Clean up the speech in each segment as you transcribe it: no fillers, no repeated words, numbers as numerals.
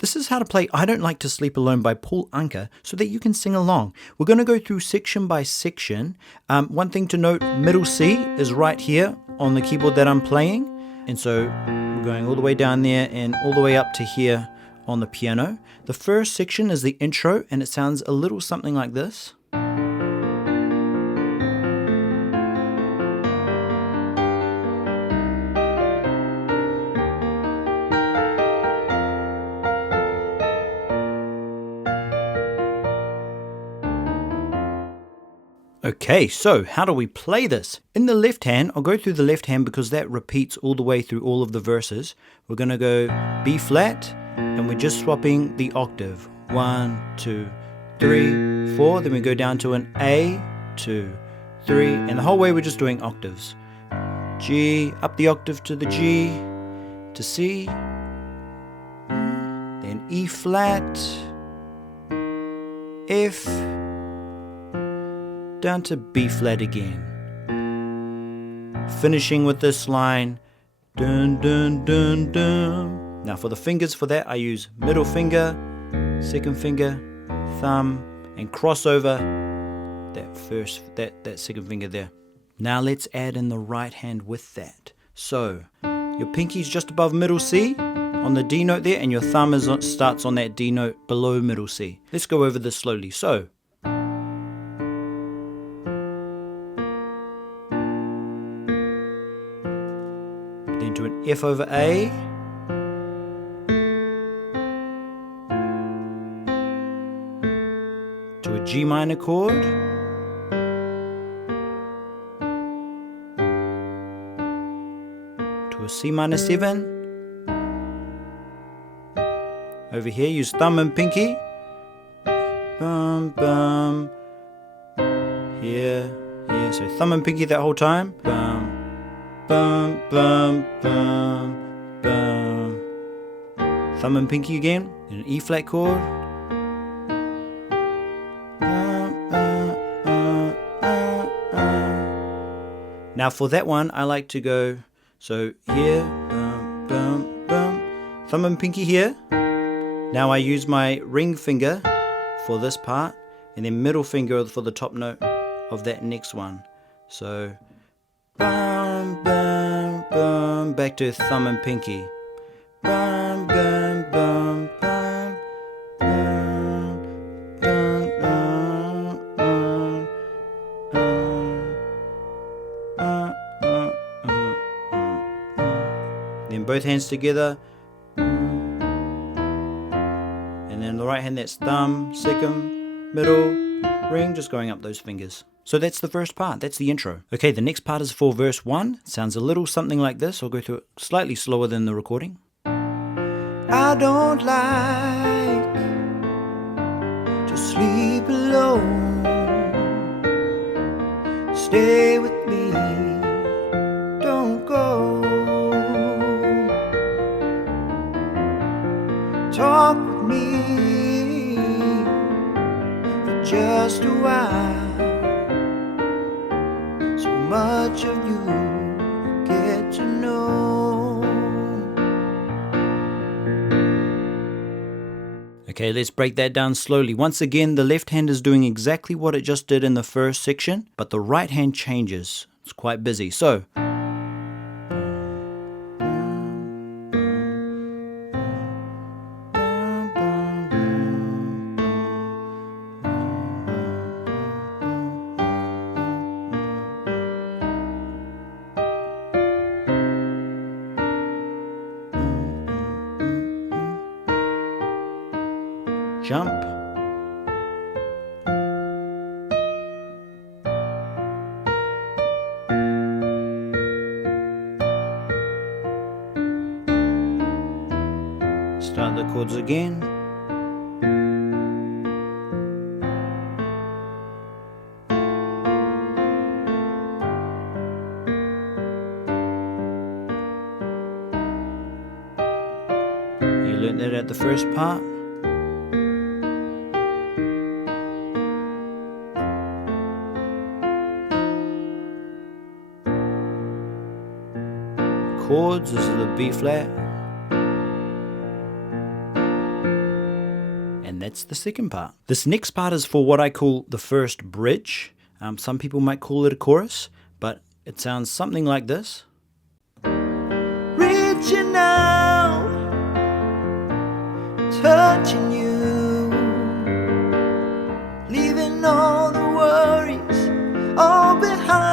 This is how to play I Don't Like to Sleep Alone by Paul Anka so that you can sing along. We're going to go through section by section. One thing to note, middle C is right here on the keyboard that I'm playing. And so we're going all the way down there and all the way up to here on the piano. The first section is the intro, and it sounds a little something like this. Okay, so how do we play this? In the left hand, I'll go through the left hand because that repeats all the way through all of the verses. We're going to go B flat, and we're just swapping the octave. 1, 2, 3, 4. Then we go down to an A, 2, 3, and the whole way we're just doing octaves. G, up the octave to the G, to C, then E flat, F, down to B flat again. Finishing with this line, dun dun dun dun. Now for the fingers for that, I use middle finger, second finger, thumb, and cross over that second finger there. Now let's add in the right hand with that. So your pinky's just above middle C on the D note there, and your thumb starts on that D note below middle C. Let's go over this slowly. So then to an F over A, to a G minor chord, to a C minor 7, over here use thumb and pinky, bum bum, here, so thumb and pinky that whole time, bum bum bum bum bum, thumb and pinky again, and an E flat chord, Now for that one I like to go, so here, bum bum bum, thumb and pinky here. Now I use my ring finger for this part, and then middle finger for the top note of that next one. So bum bum bum, back to thumb and pinky. Bum bum bum bum bum bum then both hands together, and then the right hand that's thumb, second, middle, ring, just going up those fingers. So that's the first part, that's the intro. Okay, the next part is for verse 1. It sounds a little something like this. I'll go through it slightly slower than the recording. I don't like to sleep alone. Stay with me, don't go. Talk with me for just a while. So much of you get to know. Okay, let's break that down slowly. Once again, the left hand is doing exactly what it just did in the first section, but the right hand changes. It's quite busy. So jump, start the chords again, you learned that at the first part. Chords, this is the B flat, And that's the second part. This next part is for what I call the first bridge. Some people might call it a chorus, but it sounds something like this. Reaching out, touching you, leaving all the worries all behind,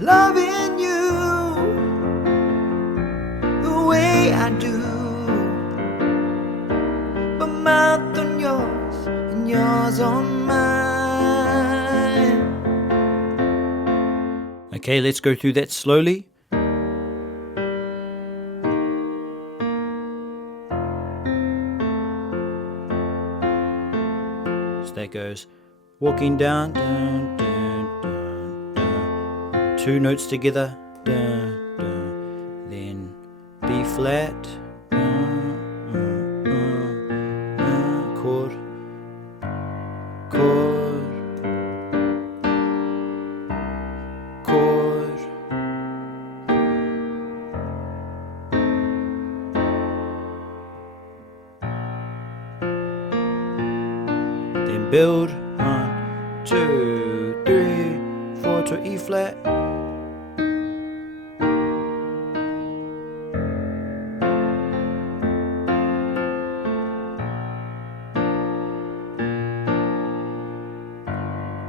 loving you the way I do, my mouth on yours and yours on mine. Okay, let's go through that slowly. So that goes walking down, dun, dun, dun, dun. 2 notes together, dun, dun. Then B flat, chord, chord, chord, then build 1, 2, 3, 4 to E flat.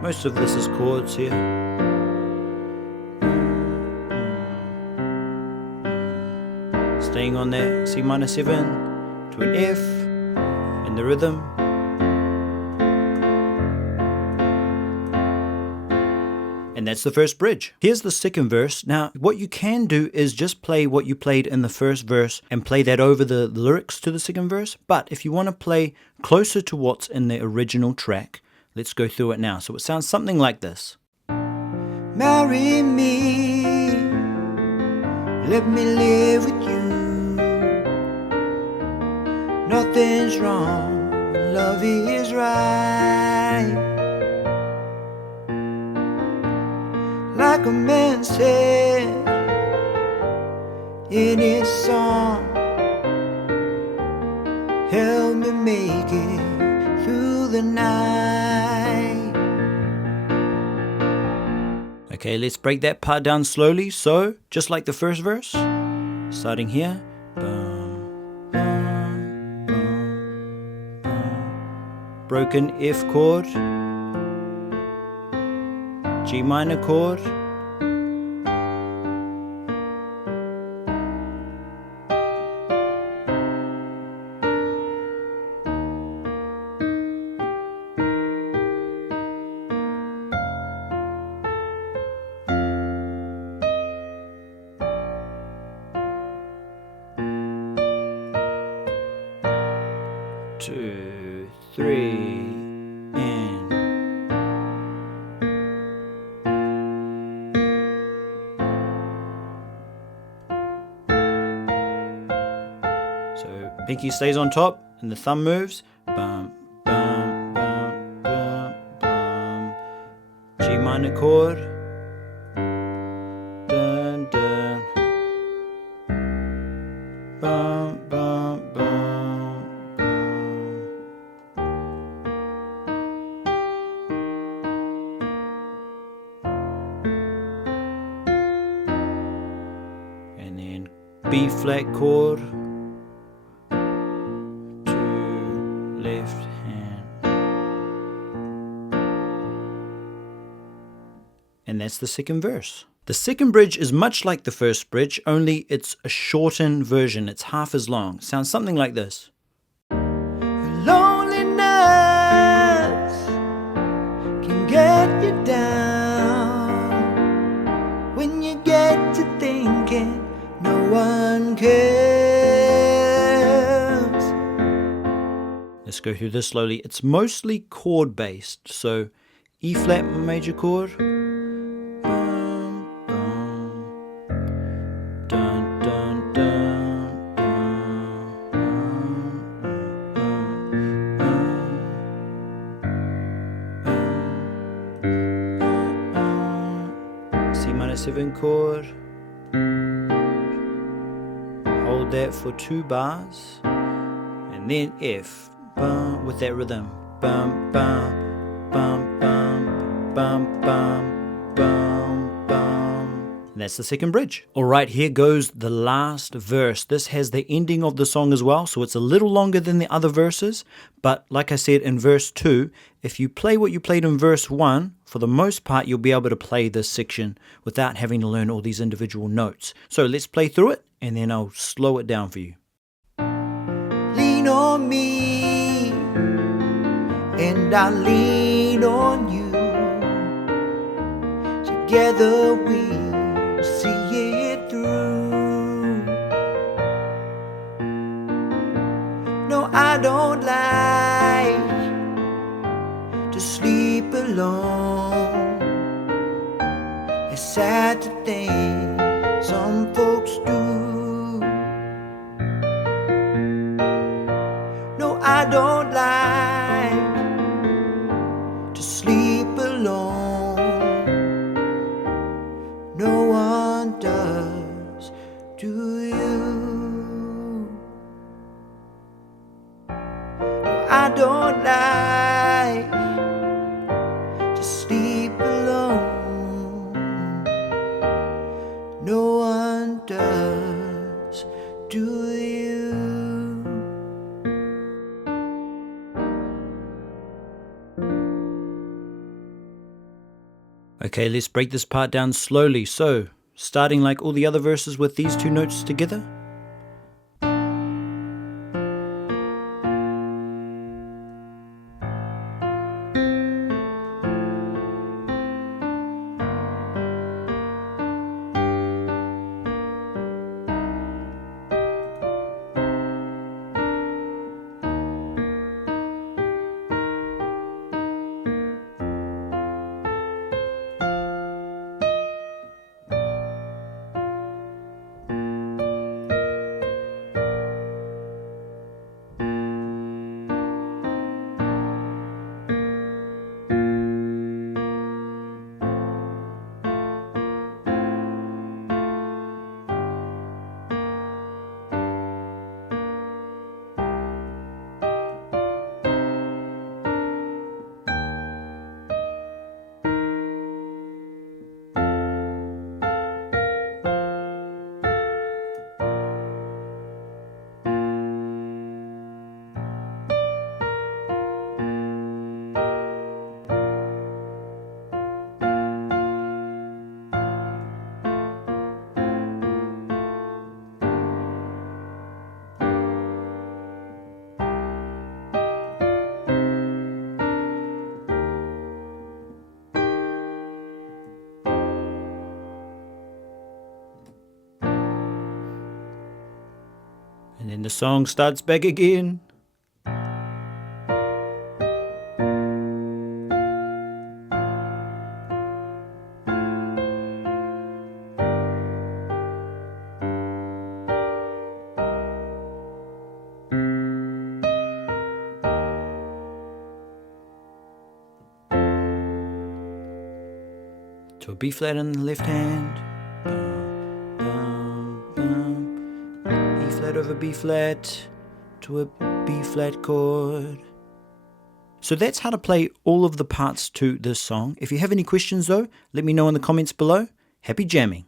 Most of this is chords here. Staying on that C minor 7 to an F in the rhythm. And that's the first bridge. Here's the second verse. Now, what you can do is just play what you played in the first verse and play that over the lyrics to the second verse. But if you want to play closer to what's in the original track, let's go through it now. So it sounds something like this. Marry me, let me live with you. Nothing's wrong, love is right. Like a man said in his song, help me make it through the night. Okay, let's break that part down slowly. So, just like the first verse, starting here. Bum, bum, bum, bum. Broken F chord, G minor chord, two, three, and so pinky stays on top and the thumb moves. Bum, bum, bum, bum, bum. G minor chord. Dun, dun. Bum, bum, bum. B flat chord to left hand, and that's the second verse. The second bridge is much like the first bridge, only it's a shortened version. It's half as long. Sounds something like this. Loneliness can get you down when you get to thinking no one cares. Let's go through this slowly. It's mostly chord based. So E flat major chord. Bum, bum. Dun, dun, dun, C minor 7 chord. hold that for 2 bars, and then F, bum, with that rhythm, bum, bum, bum, bum, bum, bum, bum, bum. And that's the second bridge. All right, here goes the last verse. This has the ending of the song as well, so it's a little longer than the other verses, but like I said in verse 2, if you play what you played in verse 1, for the most part, you'll be able to play this section without having to learn all these individual notes. So let's play through it, and then I'll slow it down for you. Lean on me, and I lean on you. Together we'll see it through. No, I don't like to sleep alone. It's sad to think some folks do. No, I don't like to sleep alone. No one does, do you? No, I don't like to sleep alone. No one does, do you? Okay, let's break this part down slowly. So, starting like all the other verses with these 2 notes together. And then the song starts back again. To a B flat in the left hand. Over B flat to a B flat chord. So that's how to play all of the parts to this song. If you have any questions though, let me know in the comments below. Happy jamming.